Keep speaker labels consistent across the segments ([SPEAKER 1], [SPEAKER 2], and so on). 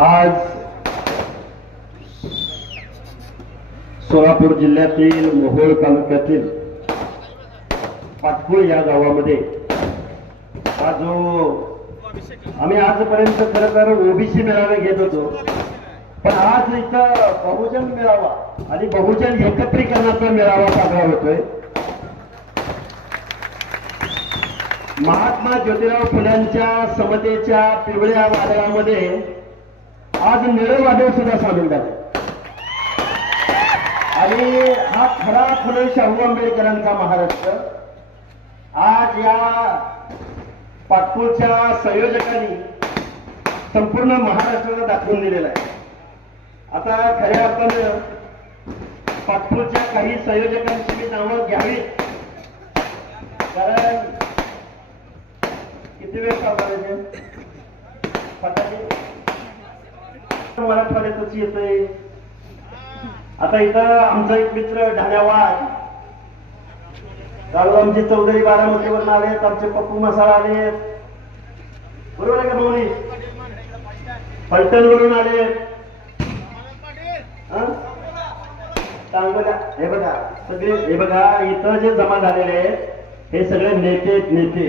[SPEAKER 1] आज सोलापूर जिल्ह्यातील मोहोळ तालुक्यातील पाटपूळ या गावामध्ये हा जो आम्ही आजपर्यंत खरं तर ओबीसी मेळावे घेत होतो. पण आज इथं बहुजन मेळावा आणि बहुजन एकत्रीकरणाचा मेळावा साजरा होतोय. महात्मा ज्योतिराव फुल्यांच्या समतेच्या पिवळ्या वादळामध्ये आज निळं सुद्धा सामील झाले. आणि हा खरा खुले शाहू आंबेडकरांचा महाराष्ट्र. आज या पाटपूरच्या संयोजकांनी संपूर्ण महाराष्ट्राला दाखवून दिलेला आहे. आता खऱ्या अर्थानं पाटपूरच्या काही संयोजकांची मी नावं घ्यावी. कारण किती वेळ चालणार फटाके मराठवाड्यातच येतंय. आता इथं आमचा एक मित्र ढाण्यावाड राघुरामजी चौधरी बारामतीवर आलेत आमचे पप्पू मसाळा आलेत. बरोबर आहे का मौली फलटणवरून आले चांगलं हे बघा सगळे हे बघा इथं जे जमा झालेले आहेत हे सगळे नेते नेते.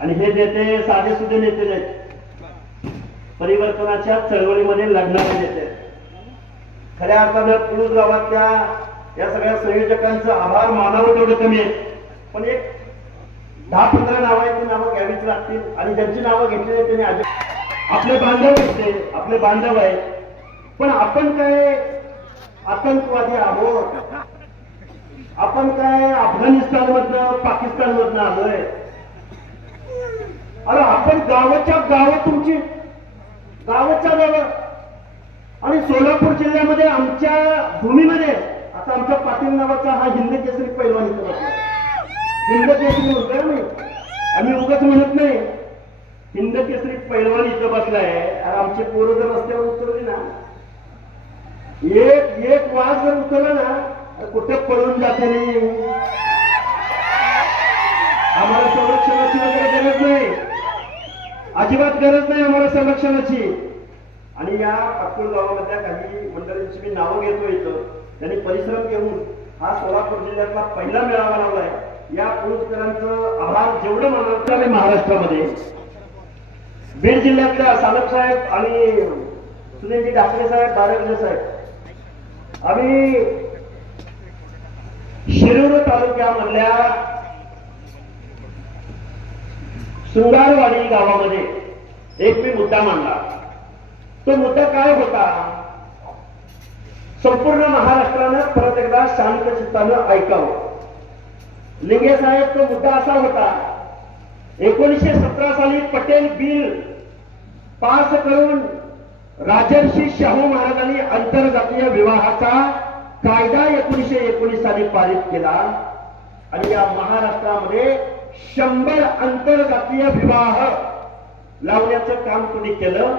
[SPEAKER 1] आणि हे नेते साधे सुद्धा नेते नाहीत. परिवर्तनाच्या चळवळीमध्ये लढणारे नेते. खऱ्या अर्थानं पुरुष गावातल्या या सगळ्या संयोजकांचं आभार मानावं तेवढं कमी आहे. पण एक दहा पंधरा नावाची नावं घ्यावीच लागतील. आणि ज्यांची नावं घेतली नाही त्यांनी अजून आपले बांधव असते आपले बांधव आहे पण आपण काय आतंकवादी आहोत? आपण काय अफगाणिस्तान मधनं पाकिस्तान मधनं आलोय? अरे आपण गावाच्या गावं तुमची गावच्या गावं आणि सोलापूर जिल्ह्यामध्ये आमच्या भूमीमध्ये आता आमच्या पाटील नावाचा हा हिंद केसरी पैलवान इथं हिंद केसरी म्हणतोय मी आम्ही उगाच म्हणत नाही. हिंद केसरी पैलवान इथं बसलाय. आमचे पोरं जर रस्त्यावर उतरली ना एक एक वाघ जर उतरला ना कुठे पळून जाते नाही आम्हाला अजिबात गरज नाही आम्हाला संरक्षणाची. आणि या पाकूळ गावामधल्या काही मंडळींची मी नावं घेतो इथं. त्यांनी परिश्रम घेऊन हा सोलापूर जिल्ह्यातला पहिला मेळावा लावलाय. या पुरुषकरांचं आभार जेवढं मानवतं महाराष्ट्रामध्ये. बीड जिल्ह्यातल्या सालक साहेब आणि सुनीलजी डाकरे साहेब बारगले साहेब. आम्ही शिरूर तालुक्यामधल्या सुंगारवाडी गावामध्ये एक मी मुद्दा मांडला. तो मुद्दा काय होता? संपूर्ण महाराष्ट्रानं परत एकदा शांत चित्तानं ऐकावं. लिंगे साहेब तो मुद्दा असा होता एकोणीसशे सतरा साली पटेल बिल पास करून राजर्षी शाहू महाराजांनी आंतरजातीय विवाहाचा कायदा एकोणीसशे एकोणीस साली पारित केला. आणि या महाराष्ट्रामध्ये शंभर आंतरजातीय विवाह लावण्याचं काम कोणी केलं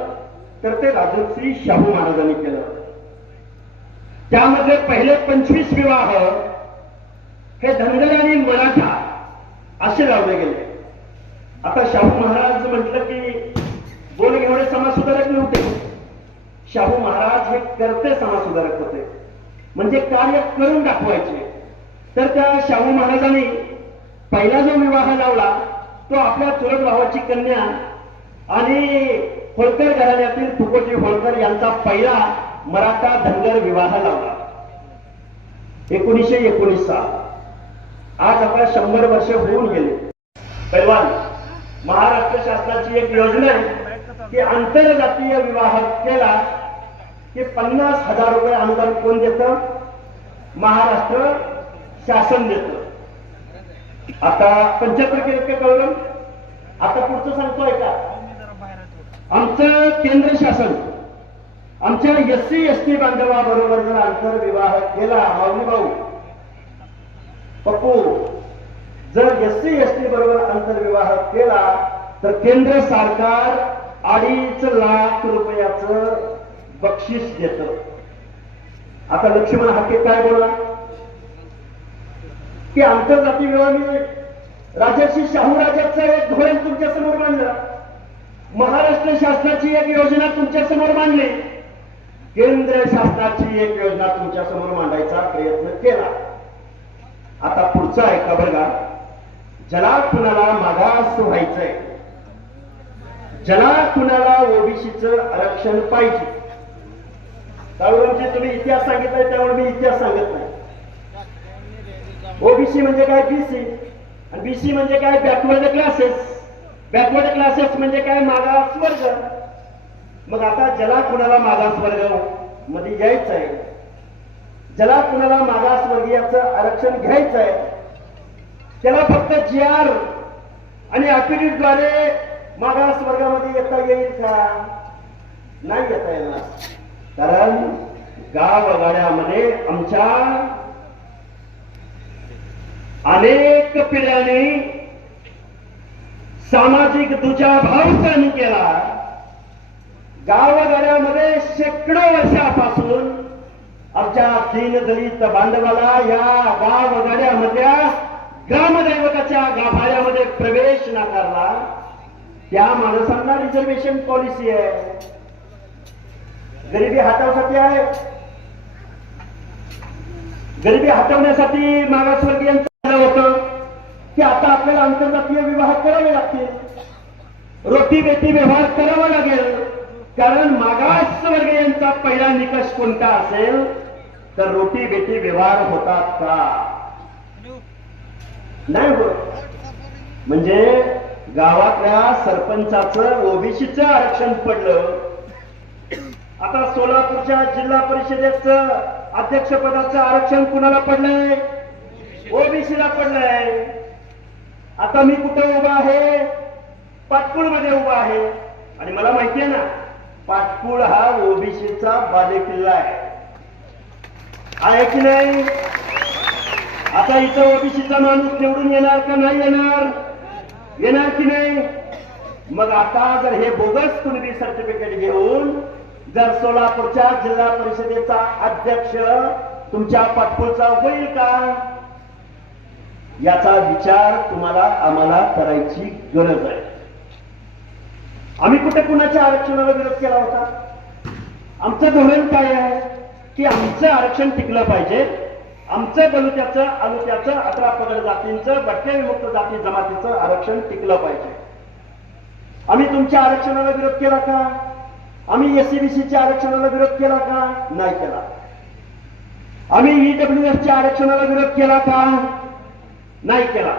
[SPEAKER 1] तर ते राजश्री शाहू महाराजांनी केलं. त्यामध्ये पहिले पंचवीस विवाह हे धनगर आणि मराठा असे लावले गेले. आता शाहू महाराज म्हटलं की बोल एवढे समाज सुधारक नव्हते शाहू महाराज हे करते समाज सुधारक होते. म्हणजे कार्य करून दाखवायचे. तर त्या शाहू महाराजांनी पहिला जो विवाह लावला तो आपल्या चुरट भावाची कन्या आणि होळकर घराण्यातील तुकोजी होळकर यांचा पहिला मराठा धनगर विवाह लावला. एकोणीसशे एकोणीस साल. आज आपल्या शंभर वर्ष होऊन गेले. पैलवान महाराष्ट्र शासनाची एक योजना आहे की आंतरजातीय विवाह केला की पन्नास हजार रुपये अनुदान कोण देत? महाराष्ट्र शासन देतं. आता पंच्याहत्तर टक्के कळलं? आता पुढचं सांगतोय का? आमचं केंद्र शासन आमच्या एस सी एस टी बांधवाबरोबर जर आंतरविवाह केला माऊली भाऊ पप्पू जर एस सी एस टी बरोबर आंतरविवाह केला तर केंद्र सरकार अडीच लाख रुपयाचं बक्षीस देत. आता लक्ष्मण हाके काय बोला की आंतरजाती विवाह राजर्षी शाहू राजाचं एक धोरण तुमच्यासमोर मांडलं. महाराष्ट्र शासनाची एक योजना तुमच्यासमोर मांडली. केंद्र शासनाची एक योजना तुमच्यासमोर मांडायचा प्रयत्न केला. आता पुढचा आहे का बघा ज्याला कुणाला मागास व्हायचंय. ज्याला कुणाला ओबीसीचं आरक्षण पाहिजे. त्यावर तुम्ही इतिहास सांगितलाय त्यावर मी इतिहास सांगत नाही. ओबीसी म्हणजे काय बीसी आणि बीसी म्हणजे काय बॅकवर्ड क्लासेस बॅकवर्ड क्लासेस म्हणजे काय मागास वर्ग? मग आता ज्याला कुणाला मागास वर्गमध्ये यायचं आहे? ज्याला कुणाला मागास वर्गीयाचं आरक्षण घ्यायचं आहे? त्याला फक्त जी आर आणि अपिडिटद्वारे मागास वर्गामध्ये येता येईल का? नाही येता येणार. कारण गावगाड्यामध्ये आमच्या अनेक पिढ्यांनी सामाजिक दुजाभाव सहन केला. गावगाड्यामध्ये शेकडो वर्षापासून आमच्या दीनदलित बांधवाला या गावगाड्यामधल्या ग्रामदैवताच्या गाभाऱ्यामध्ये प्रवेश नाकारला. त्या माणसांना रिझर्वेशन पॉलिसी आहे. गरिबी हटवण्यासाठी आहे. गरिबी हटवण्यासाठी मागासवर्गीयांचा झालं होतं की आता आपल्याला आंतरजातीय विवाह करावे लागतील. रोटी बेटी व्यवहार करावा लागेल. कारण मागास वर्ग यांचा पहिला निकष कोणता असेल? तर रोटी बेटी व्यवहार होतात का? नाही होत. म्हणजे गावातल्या सरपंचाचं ओबीसीचं आरक्षण पडलं. आता सोलापूरच्या जिल्हा परिषदेचं अध्यक्षपदाचं आरक्षण कुणाला पडलंय? ओबीसीला पडलाय. आता मी कुठे उभा आहे? पाटकुळमध्ये उभा आहे. आणि मला माहितीये ना पाटकुळ हा ओबीसीचा बालेकिल्ला आहे. आहे की नाही? आता इथं ओबीसीचा माणूस निवडून येणार का नाही येणार? येणार की नाही? मग आता जर हे बोगस कुणबी सर्टिफिकेट घेऊन जर सोलापूरच्या जिल्हा परिषदेचा अध्यक्ष तुमच्या पाटपूरचा होईल का? याचा विचार तुम्हाला आम्हाला करायची गरज आहे. आम्ही कुठे कुणाच्या आरक्षणाला विरोध केला होता? आमचं धोरण काय आहे? की आमचं आरक्षण टिकलं पाहिजे. आमचं बलुत्याचं आलुत्याचं अकरा पगड जातींचं भटक्या विमुक्त जाती जमातीचं आरक्षण टिकलं पाहिजे. आम्ही तुमच्या आरक्षणाला विरोध केला का? आम्ही एससीबीसीच्या आरक्षणाला विरोध केला का? नाही केला. आम्ही ईडब्ल्यू एफच्या आरक्षणाला विरोध केला का? नाही केला.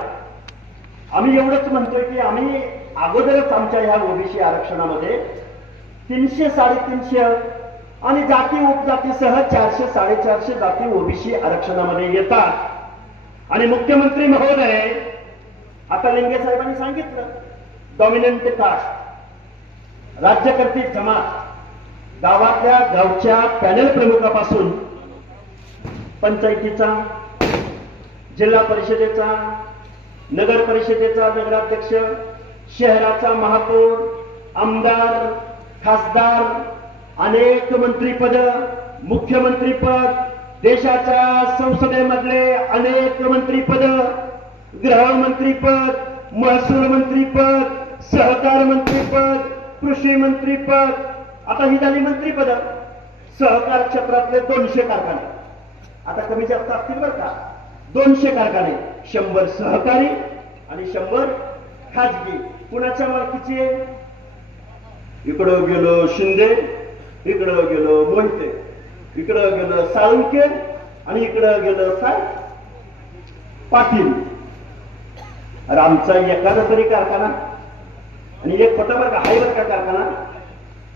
[SPEAKER 1] आम्ही एवढंच म्हणतोय की आम्ही अगोदरच आमच्या ह्या ओबीसी आरक्षणामध्ये तीनशे साडेतीनशे आणि जाती उपजातीसह चारशे साडेचारशे जाती ओबीसी आरक्षणामध्ये येतात. आणि मुख्यमंत्री महोदय आता लिंगे साहेबांनी सांगितलं डॉमिनंट कास्ट राज्यकर्ती जमात गावातल्या गावच्या पॅनल प्रमुखापासून पंचायतीचा जिल्हा परिषदेचा नगर परिषदेचा नगराध्यक्ष शहराचा महापौर आमदार खासदार अनेक मंत्रीपद मुख्यमंत्रीपद देशाच्या संसदेमधले अनेक मंत्रीपद गृहमंत्रीपद महसूल मंत्रीपद सहकार मंत्रीपद कृषी मंत्रीपद आता ही झाली मंत्रीपद. सहकार क्षेत्रातले दोनशे कारखाने. आता कमी जास्त असतील बरं का? दोनशे कारखाने शंभर सहकारी आणि शंभर खाजगी. कुणाच्या मालकीची आहे? इकडं गेलो शिंदे इकडं गेलो मोहिते इकडं गेलं साळुंके आणि इकडं गेलं काय? पाटील. अरे आमचा एखादा तरी कारखाना. आणि एक खोटा बरं का हाय बरं का कारखाना?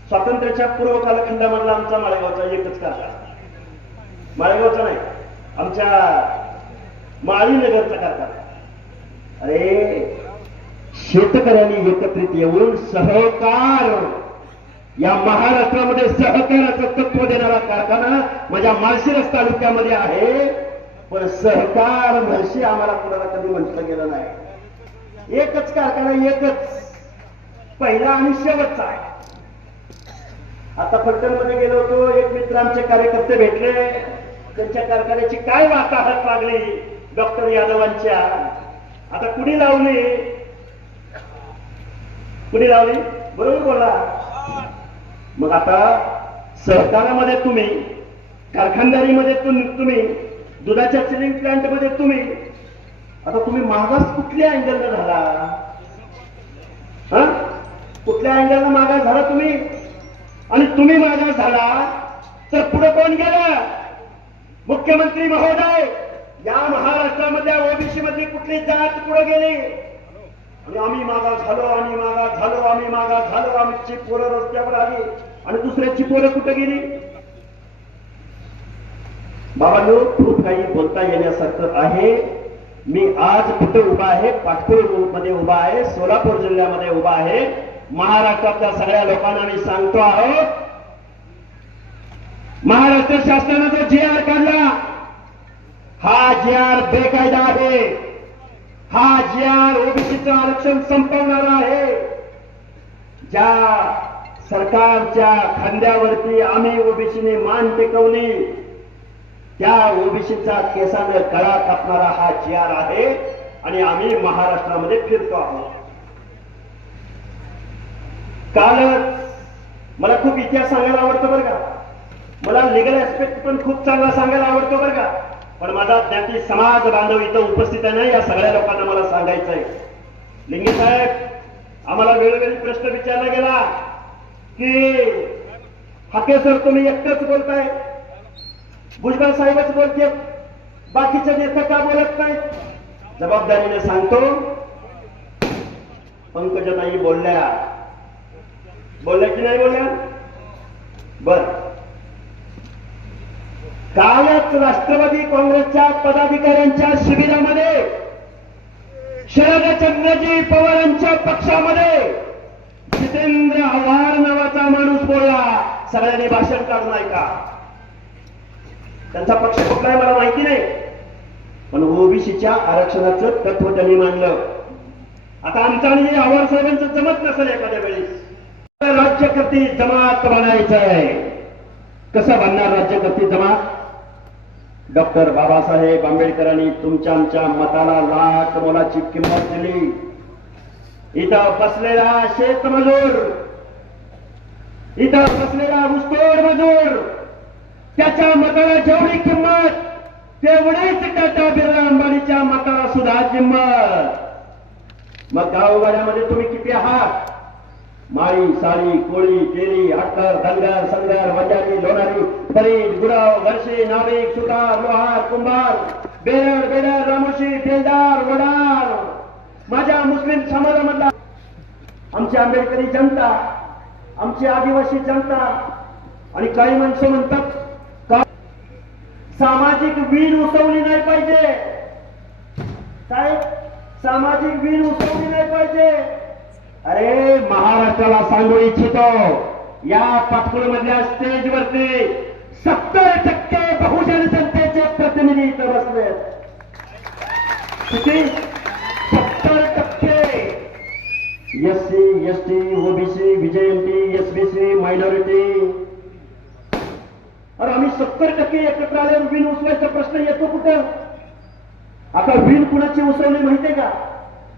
[SPEAKER 1] स्वातंत्र्याच्या पूर्व कालखंडामधला आमचा माळेगावचा एकच कारखाना. माळेगावचा नाही आमच्या माळीनगरचा कारखाना अरे शेतकऱ्यांनी एकत्रित येऊन सहकार या महाराष्ट्रामध्ये सहकाराचं तत्व देणारा कारखाना माझ्या माळशिरस तालुक्यामध्ये आहे. पण सहकार म्हणशी आम्हाला कुणाला कधी म्हटलं गेलं नाही. एकच कारखाना एकच. पहिला आणि शेवटचा आहे. आता फलटणमध्ये गेलो होतो एक मित्र आमचे कार्यकर्ते भेटले. त्यांच्या कारखान्याची काय वाताहत लागली डॉक्टर यादवांच्या. आता कुणी लावली? कुणी लावली? बरोबर बोला. मग आता सहकारामध्ये तुम्ही कारखानदारीमध्ये तुम्ही दुधाच्या चिलिंग प्लांटमध्ये तुम्ही आता तुम्ही मागास कुठल्या अँगलला झाला? हा? कुठल्या अँगलला मागास झाला तुम्ही? आणि तुम्ही मागास झाला तर पुढे कोण गेला? मुख्यमंत्री महोदय! या महाराष्ट्रामधल्या ओबीसी मध्ये कुठली जात पुढे गेली? आणि आम्ही मागा झालो आम्ही मागा झालो आम्ही मागा झालो आमची पोरं रस्त्यावर आली. आणि दुसऱ्याची पोरं कुठे गेली? बाबांनो खूप काही बोलता येण्यासारखं आहे. मी आज कुठे उभा आहे? पाटपूरमध्ये उभा आहे सोलापूर जिल्ह्यामध्ये उभा आहे. महाराष्ट्रातल्या सगळ्या लोकांना मी सांगतो आहोत महाराष्ट्र शासनानं जो जे आर काढला हा जी आर बेकायदा आहे. हा जी आर ओबीसीचं आरक्षण संपवणार आहे. ज्या सरकारच्या खांद्यावरती आम्ही ओबीसीने मान टेकवली त्या ओबीसीचा केसानं कळा कापणारा हा जी आर आहे आणि आम्ही महाराष्ट्रामध्ये फिरतो आहोत. कालच मला खूप इतिहास सांगायला आवडतो बरं का. मला लिगल ऍस्पेक्ट पण खूप चांगला सांगायला आवडतो बरं का. पण माझा त्यातील समाज बांधव इथं उपस्थित आहे ना या सगळ्या लोकांना मला सांगायचं आहे लिंगे साहेब आम्हाला वेळोवेळी प्रश्न विचारला गेला की हाके सर तुम्ही एकटंच बोलताय. भुजबळ साहेबच बोलते. बाकीचे नेते का बोलत नाही? जबाबदारीने सांगतो. पंकजाताई बोलल्या. बोलल्या की नाही बोलल्या? बर. कालच राष्ट्रवादी काँग्रेसच्या पदाधिकाऱ्यांच्या शिबिरामध्ये शरदचंद्रजी पवारांच्या पक्षामध्ये जितेंद्र आव्हाड नावाचा माणूस बोलला सगळ्यांनी भाषण काढून ऐका त्यांचा पक्ष कुठला आहे मला माहिती नाही. पण ओबीसीच्या आरक्षणाचं तत्व त्यांनी मांडलं. आता आमचा आणि हे आव्हाड साहेबांचं जमत नसेल एखाद्या वेळेस राज्यकर्ती जमात बनायचं आहे कसं बनणार राज्यकर्ती जमात? डॉक्टर बाबासाहेब आंबेडकरांनी तुमच्या आमच्या मताला लाख मोलाची किंमत दिली. इथं बसलेला शेतमजूर इथं बसलेला ऊसतोड मजूर त्याच्या मताला जेवढी किंमत तेवढीच टाटा बिर्ला अंबानीच्या मताला सुद्धा किंमत. मग गावगाड्यामध्ये तुम्ही किती आहात? माळी साळी कोळी केली हटकर धनगर संगर वंजारी लोणारी तरीड गुराव घरशी नाविक सुतार लोहार कुंभार बेरड बेडर रामोशी बेलदार वडार. माझ्या मुस्लिम समाजामधला आमची आंबेडकरी जनता आमची आदिवासी जनता आणि काही माणसं म्हणतात का सामाजिक वीण उसवली नाही पाहिजे. साहेब सामाजिक वीण उसवली नाही पाहिजे. अरे महाराष्ट्राला सांगू इच्छितो या पाटकुळ मधल्या स्टेजवरती सत्तर टक्के बहुजन जनतेचे प्रतिनिधी इथं बसले किती? सत्तर टक्के. S C S T OBC VJNT SBC minority. अरे आम्ही सत्तर टक्के एकत्र आल्यावर विण उचलायचा प्रश्न येतो कुठं? आता विण कुणाची उसवली माहितीये का?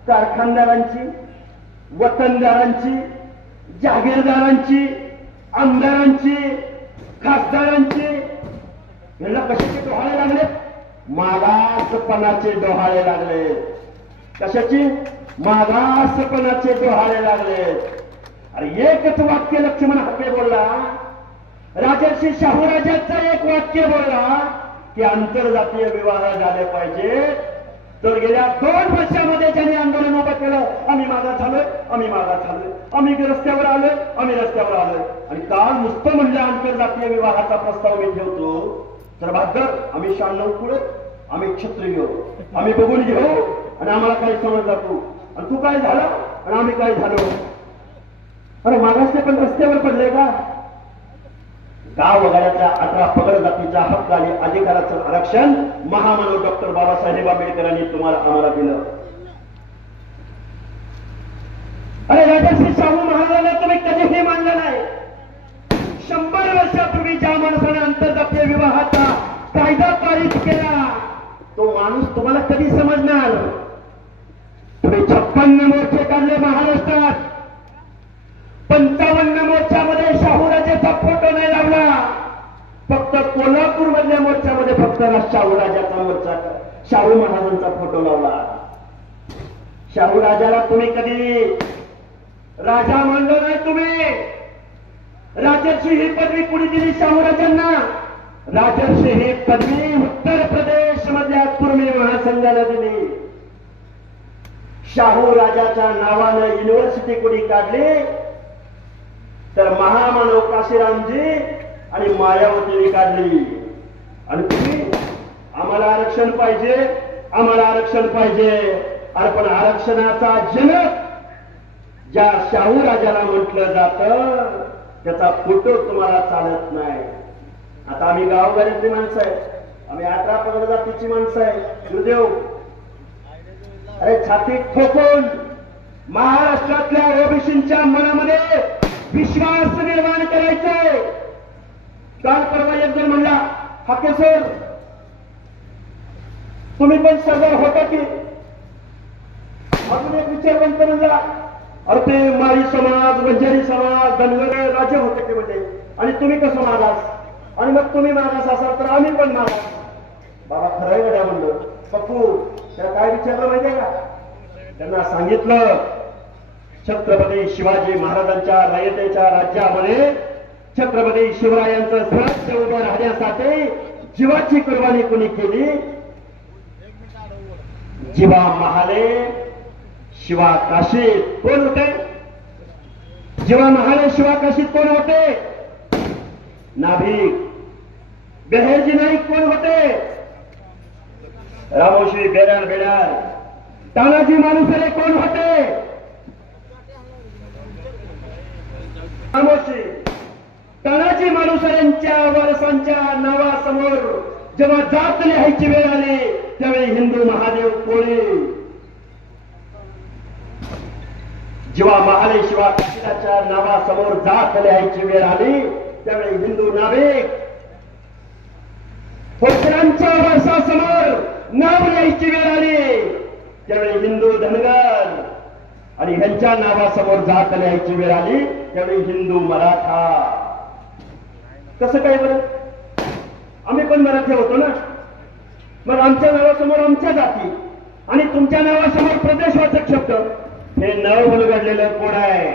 [SPEAKER 1] कारखानदारांची. वतनदारांची जागीरदारांची आमदारांची खासदारांची. यांना कशाचे डोहाळे लागले? मागासपणाचे डोहाळे लागले. कशाची? मागासपणाचे डोहाळे लागले. अरे एकच वाक्य लक्ष्मण हत्ते बोलला. राजर्षी शाहूराजांचा एक वाक्य बोलला की आंतरजातीय विवाह झाले पाहिजे तर गेल्या दोन वर्षामध्ये ज्यांनी आंदोलन उभं केलं आम्ही मागास झालोय आम्ही मागास झालोय. आम्ही रस्त्यावर आलोय आम्ही रस्त्यावर आलोय. आणि काल नुसतं म्हणजे आंतरजातीय विवाहाचा प्रस्ताव मी ठेवतो. तर भागर आम्ही शहाण्णव पुढे आम्ही क्षत्रिय आम्ही बघून घेऊ आणि आम्हाला काही समजला तू. आणि तू काय झालं? आणि आम्ही काय झालो? अरे मागासले पण रस्त्यावर पडले का? गाव वगैरेच्या अठरा पगड जातीच्या हक्क आणि अधिकाराचं आरक्षण महामानव डॉक्टर बाबासाहेब आंबेडकरांनी तुम्हाला आम्हाला दिलं. अरे राजर्षी शाहू महाराजांना तुम्ही कधीही मानलं नाही. शंभर वर्षापूर्वी ज्या माणसाने आंतरजातीय विवाहाचा कायदा पारित केला तो माणूस तुम्हाला कधी समजणार? तुम्ही छप्पन्न मोर्चे काढले महाराष्ट्रात. पंचावन्न मोर्चामध्ये शाहूराजाचा फोटो नाही लावला. फक्त कोल्हापूर मधल्या मोर्चामध्ये फक्त शाहूराजाचा मोर्चा शाहू महाराजांचा फोटो लावला. शाहू राजाला तुम्ही कधी राजा म्हणलो नाही तुम्ही. राजर्षी ही पदवी कुणी दिली शाहूराजांना राजर्षी ही पदवी उत्तर प्रदेश मधल्या कुर्मी महासंघाला दिली. शाहू राजाच्या नावानं युनिव्हर्सिटी कुणी काढली? तर महामानव काशीरामजी आणि मायावतीने काढली. आणि तुम्ही आम्हाला आरक्षण पाहिजे आम्हाला आरक्षण पाहिजे. अरे पण आरक्षणाचा जनक ज्या शाहू राजाला म्हटलं जात त्याचा फोटो तुम्हाला चालत नाही. आता आम्ही गावगाड्यातली माणसं आहे. आम्ही अठरा पंधरा जातीची माणसं आहे. गुरुदेव अरे छातीत ठोकून महाराष्ट्रातल्या ओबीसींच्या मनामध्ये विश्वास निर्माण करायचंय काल परवा एक जण म्हणला हाके सर तुम्ही पण सगळं होता की? अजून एक विचारवंत म्हणला अरे ते मारी समाज बंजारी समाज धनगर राजे होते ते म्हणजे? आणि तुम्ही कसं मागास? आणि मग तुम्ही मागास असाल तर आम्ही पण मागास. बाबा खरंय गड्या म्हणलं. पप्पू त्याला काय विचारलं माहितीये का? त्यांना सांगितलं छत्रपती शिवाजी महाराजांच्या रयतेच्या राज्यामध्ये छत्रपती शिवरायांचं स्वराज्य उभं राहण्यासाठी जीवाची कुर्बानी कुणी केली? जीवा महाले शिवा काशीत कोण होते? जीवा महाले शिवा काशीत कोण होते? नाभिक बेहेरजी नाईक कोण होते? रामोशी बेरार बेरार तानाजी मालुसरे कोण होते रामोशी तानाजी मालुसरेंच्या वारसांच्या नावासमोर जेव्हा जात लिहायची वेळ आली त्यावेळी हिंदू महादेव कोळे जेव्हा महाले शिवा नावासमोर जात लिहायची वेळ आली त्यावेळी हिंदू नाभिक होळकरांच्या वर्षासमोर नाव लिहायची वेळ आली त्यावेळी हिंदू धनगर आणि ह्यांच्या नावासमोर जात लिहायची वेळ आली त्यावेळी हिंदू मराठा. कसं काय बरं? आम्ही पण मराठे होतो ना? मग आमच्या नावासमोर आमच्या जाती आणि तुमच्या नावासमोर प्रदेशवाचक शब्द. हे न उलगडलेलं कोण आहे?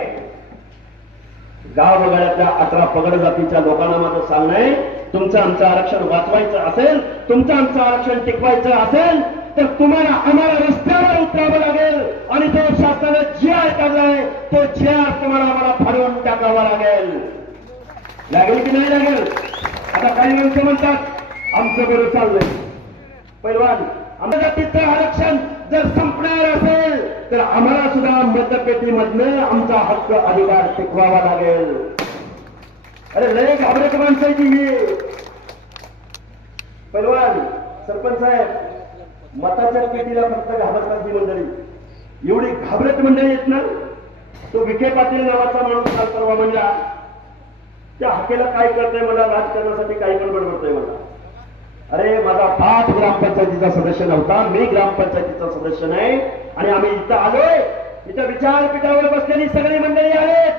[SPEAKER 1] गाव वगळ्यातल्या अकरा पगड जातीच्या लोकांना माझं सांगणं आहे. तुमचं आमचं आरक्षण वाचवायचं असेल तुमचं आमचं आरक्षण टिकवायचं असेल तर तुम्हाला आम्हाला रस्त्यावर उतरावं लागेल आणि तो जी तो जी तुम्हाला आम्हाला फाडून टाकावा लागेल. लागेल की नाही लागेल? आता काही माणसं म्हणतात आमचं बरं चाललंय. पैलवान आमच्या जातीचं आरक्षण जर संपणार असेल तर आम्हाला सुद्धा मतपेटीमधनं आमचा हक्क अधिकार टिकवावा लागेल. अरे लय घाबरट माणसं आहे ही. पैलवान सरपंच साहेब मताच्या पेटीला फक्त घाबरतात ही मंडळी. एवढी घाबरट मंडळी येत ना तो विखे पाटील नावाचा माणूस काल परवा म्हणला त्या हाकेला काय करतोय मला? राजकारणासाठी काही पण बडबडतोय मला. अरे माझा बाप ग्रामपंचायतीचा सदस्य नव्हता मी ग्रामपंचायतीचा सदस्य नाही आणि आम्ही इथं आलोय. इथं विचारपीठावर बसलेली सगळी मंडळी आहेत.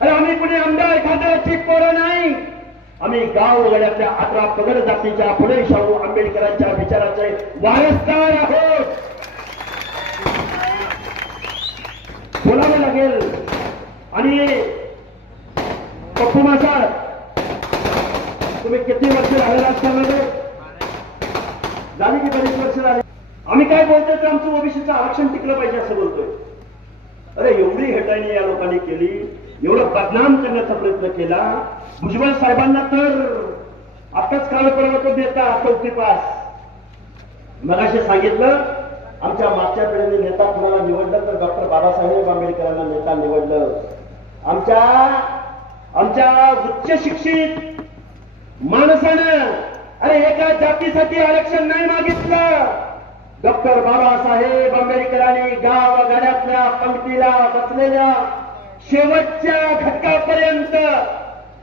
[SPEAKER 1] अरे आम्ही कुणी आमदार खासदाराची पोरं नाही. आम्ही गाव वगळ्यातल्या अकरा पगड जातीच्या फुले शाहू आंबेडकरांच्या विचाराचे वारसदार आहोत. बोलावे लागेल. आणि पप्पू मासा तुम्ही किती वर्ष राहिले राजकारणामध्ये झाली की बरीच वर्ष झाली. आम्ही काय बोलतोय तर आमचं ओबीसीचं आरक्षण टिकलं पाहिजे असं बोलतोय. अरे एवढी हेटाळणी या लोकांनी केली एवढं बदनाम करण्याचा प्रयत्न केला. भुजबळ साहेबांना तर आताच काल परवा देता चौथी पास. मगाशी सांगितलं आमच्या मागच्या पिढीने नेता कुणाला निवडलं तर डॉक्टर बाबासाहेब आंबेडकरांना नेता निवडलं. आमच्या आमच्या उच्च शिक्षित माणसानं अरे एका जातीसाठी आरक्षण नाही मागितलं. डॉक्टर बाबासाहेब आंबेडकरांनी गावागाड्यातल्या पंक्तीला बसलेल्या शेवटच्या घटकापर्यंत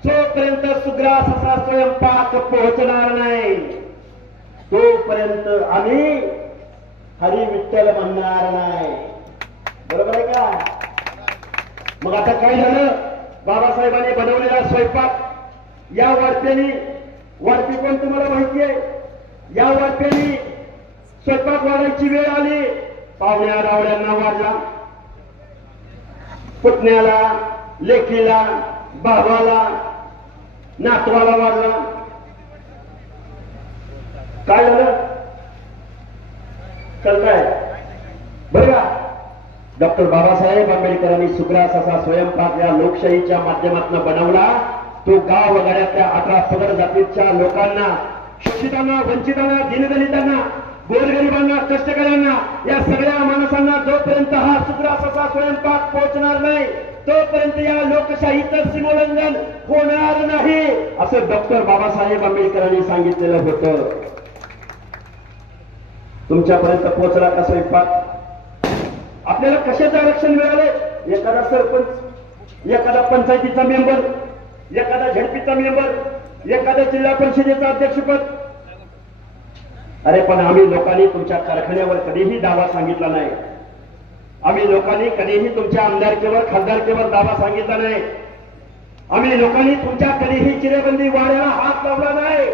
[SPEAKER 1] जोपर्यंत सुग्रास असा स्वयंपाक पोहोचणार नाही तोपर्यंत आम्ही हरी विठ्ठल म्हणणार नाही बरोबर आहे का? मग आता काय झालं बाबासाहेबांनी बनवलेला स्वयंपाक या वाढप्यानी वाढपी कोण तुम्हाला माहिती आहे? या वाढप्यानी स्वयंपाक वाढायची वेळ आली. पाहुण्या रावड्यांना वाढला. पुतण्याला लेखीला भावाला नातवाला वाढला. काय झालं? कळताय बरं का? डॉक्टर बाबासाहेब आंबेडकरांनी सुग्रास असा स्वयंपाक या लोकशाहीच्या माध्यमातून बनवला. तो गाव वगैरेतल्या अठरा पगड जातीच्या लोकांना शोषितांना वंचितांना दिनदलितांना गोरगरिबांना कष्टकऱ्यांना या सगळ्या माणसांना जोपर्यंत हा सुग्रास असा स्वयंपाक पोहोचणार नाही तोपर्यंत या लोकशाहीचं सीमोल्लंघन होणार नाही असं डॉक्टर बाबासाहेब आंबेडकरांनी सांगितलेलं होतं. तुमच्यापर्यंत पोहोचला का स्वयंपाक आपल्याला कशाचं आरक्षण मिळालं? एखादा सरपंच एखादा पंचायतीचा मेंबर एखादा झडपीचा मेंबर एखाद्या जिल्हा परिषदेचा अध्यक्षपद. अरे पण आम्ही लोकांनी तुमच्या कारखान्यावर कधीही दावा सांगितला नाही. आम्ही लोकांनी कधीही तुमच्या आमदारकीवर खासदारकीवर दावा सांगितला नाही. आम्ही लोकांनी तुमच्या कधीही चिरेबंदी वाड्याला हात लावला नाही.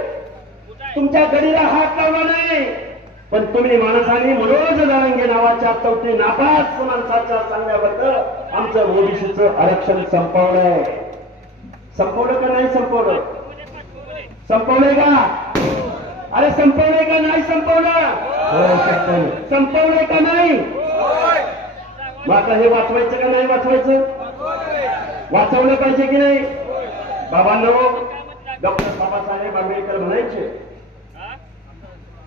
[SPEAKER 1] तुमच्या गडीला हात लावला नाही. पण तुम्ही माणसाने मनोज जरांगे नावाच्या चौथी नापास माणसाच्या सांगण्याबद्दल आमचं ओबीसीच आरक्षण संपवलंय. संपवलं का नाही संपवलं? संपवलंय का? अरे संपवलंय का नाही संपवलं? संपवलंय का नाही? आता हे वाचवायचं का नाही वाचवायचं? वाचवलं पाहिजे की नाही? बाबांनो डॉक्टर बाबासाहेब आंबेडकर म्हणायचे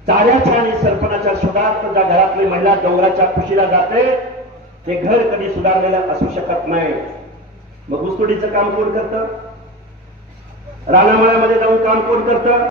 [SPEAKER 1] चाऱ्या आणि सरपणाच्या शोधात ज्या घरातली महिला डोंगराच्या खुशीला जाते ते घर कधी सुधारलेलं असू शकत नाही. मग ऊसतोडीचं काम कोण करतं? रानामाळ्यामध्ये जाऊन काम कोण करतं?